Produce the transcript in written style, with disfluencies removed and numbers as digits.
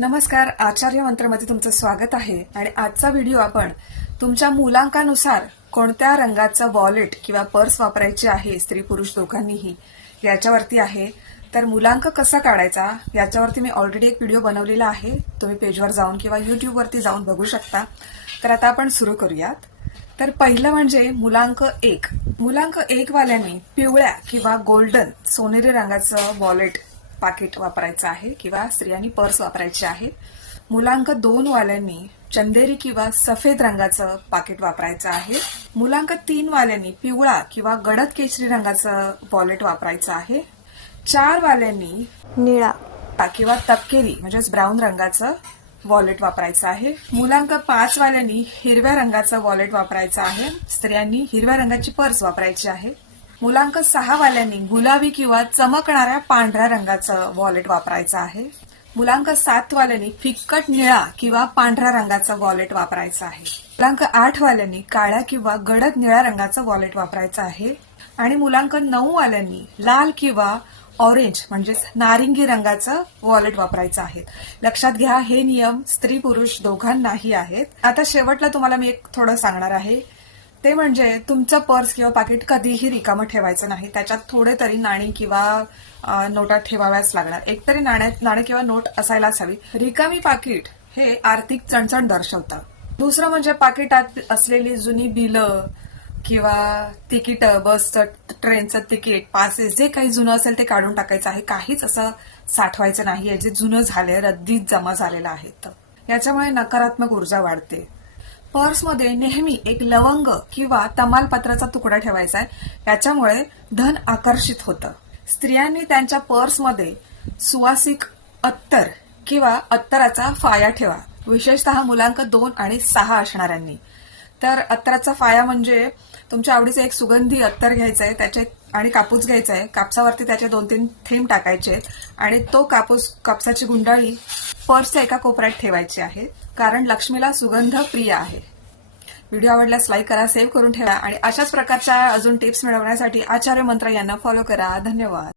नमस्कार. आचार्य मंत्रमध्ये तुमचं स्वागत आहे. आणि आजचा व्हिडिओ आपण तुमच्या मुलांकानुसार कोणत्या रंगाचं वॉलेट किंवा पर्स वापरायची आहे स्त्री पुरुष दोघांनीही याच्यावरती आहे. तर मुलांक कसा काढायचा याच्यावरती मी ऑलरेडी एक व्हिडिओ बनवलेला आहे. तुम्ही पेजवर जाऊन किंवा युट्यूबवरती जाऊन बघू शकता. तर आता आपण सुरू करूयात. तर पहिलं म्हणजे मुलांक 1. मुलांक 1 वाल्यांनी पिवळ्या किंवा गोल्डन सोनेरी रंगाचं वॉलेट पाकिट वापरायचं आहे किंवा स्त्रियांनी पर्स वापरायची आहे. मुलांक 2 वाल्यांनी चंदेरी किंवा सफेद रंगाचं पाकिट वापरायचं आहे. मुलांक 3 वाल्यांनी पिवळा किंवा गडद केशरी रंगाचं वॉलेट वापरायचं आहे. 4 वाल्यांनी निळा किंवा तपकेरी म्हणजेच ब्राऊन रंगाचं वॉलेट वापरायचं आहे. मुलांक 5 वाल्यांनी हिरव्या रंगाचं वॉलेट वापरायचं आहे. स्त्रियांनी हिरव्या रंगाची पर्स वापरायची आहे. मुलांक 6 वाल्यांनी गुलाबी किंवा चमकणाऱ्या पांढऱ्या रंगाचं वॉलेट वापरायचं आहे. मुलांक 7 वाल्यांनी फिक्कट निळा किंवा पांढऱ्या रंगाचं वॉलेट वापरायचं आहे. मुलांक 8 वाल्यांनी काळ्या किंवा गडद निळ्या रंगाचं वॉलेट वापरायचं आहे. आणि मुलांक 9 वाल्यांनी लाल किंवा ऑरेंज म्हणजेच नारिंगी रंगाचं वॉलेट वापरायचं आहे. लक्षात घ्या, हे नियम स्त्री पुरुष दोघांनाही आहेत. आता शेवटला तुम्हाला मी एक थोडं सांगणार आहे. ते म्हणजे तुमचं पर्स किंवा पाकिट कधीही रिकामं ठेवायचं नाही. त्याच्यात थोडे तरी नाणी किंवा नोटा ठेवाव्याच लागणार. एक तरी नाणे किंवा नोट असायलाच हवी. रिकामी पाकिट हे आर्थिक चणचण दर्शवतं. दुसरं म्हणजे पाकिटात असलेली जुनी बिलं किंवा तिकीट, बसचं, ट्रेनचं तिकीट, पासेस, जे काही जुनं असेल ते काढून टाकायचं आहे. काहीच असं साठवायचं नाहीये जे जुनं झालंय, रद्दीत जमा झालेलं आहे. याच्यामुळे नकारात्मक ऊर्जा वाढते. पर्समध्ये नेहमी एक लवंग किंवा तमालपत्राचा तुकडा ठेवायचा आहे. याच्यामुळे धन आकर्षित होतं. स्त्रियांनी त्यांच्या पर्समध्ये सुवासिक अत्तर किंवा अत्तराचा फाया ठेवा, विशेषतः मुलांक 2 आणि 6 असणाऱ्यांनी. तर अत्तराचा फाया म्हणजे तुमच्या आवडीचं एक सुगंधी अत्तर घ्यायचं आहे, त्याचे आणि कापूस घ्यायचा आहे. कापसावरती त्याचे 2-3 थेंब टाकायचे आणि तो कापसाची गुंडाळी पर्सच्या एका कोपऱ्यात ठेवायची आहे, कारण लक्ष्मीला सुगंध प्रिय आहे. व्हिडिओ आवडल्यास लाईक करा, सेव्ह करून ठेवा आणि अशाच प्रकारच्या अजून टिप्स मिळवण्यासाठी आचार्य मंत्र यांना फॉलो करा. धन्यवाद.